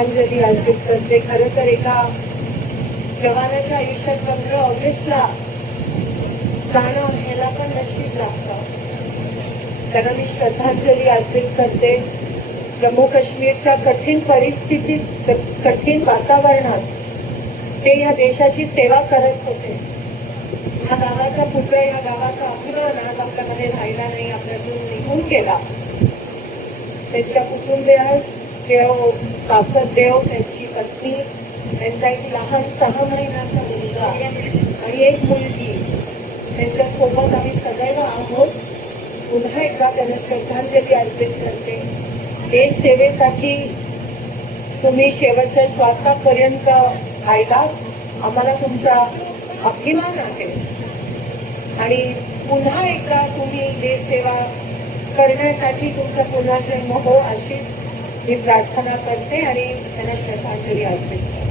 श्रद्धांजली अर्पित करते. खरं तर एका जवानाच्या आयुष्यात 15 ऑगस्टला जाणं ह्याला पण नशीब लागतं. त्यांना मी श्रद्धांजली अर्पित करते. जम्मू काश्मीरच्या कठीण परिस्थितीत, कठीण वातावरणात ते या देशाची सेवा करत होते. या गावाचा पुतळा, या गावाचा अभिमान आज आपल्यामध्ये राहिला नाही, आपल्यातून निघून गेला. त्यांच्या कुटुंबियास देव, ताकद देव, त्यांची पत्नी, त्यांचा एक लहान 6 महिन्याचा मुलगा आणि एक मुलगी, त्यांच्यासोबत आम्ही सदैव आहोत. पुन्हा एकदा त्यांना श्रद्धांजली अर्पित करते. देश सेवेसाठी तुम्ही शेवटच्या श्वासापर्यंत राहिलात, आम्हाला तुमचा अभिमान आहे. आणि पुन्हा एकदा तुम्ही देश सेवा करण्यासाठी तुमचा पुन्हा जन्म हो, अशीच मी प्रार्थना करते आणि त्यांना श्रद्धांजली अर्पित करते.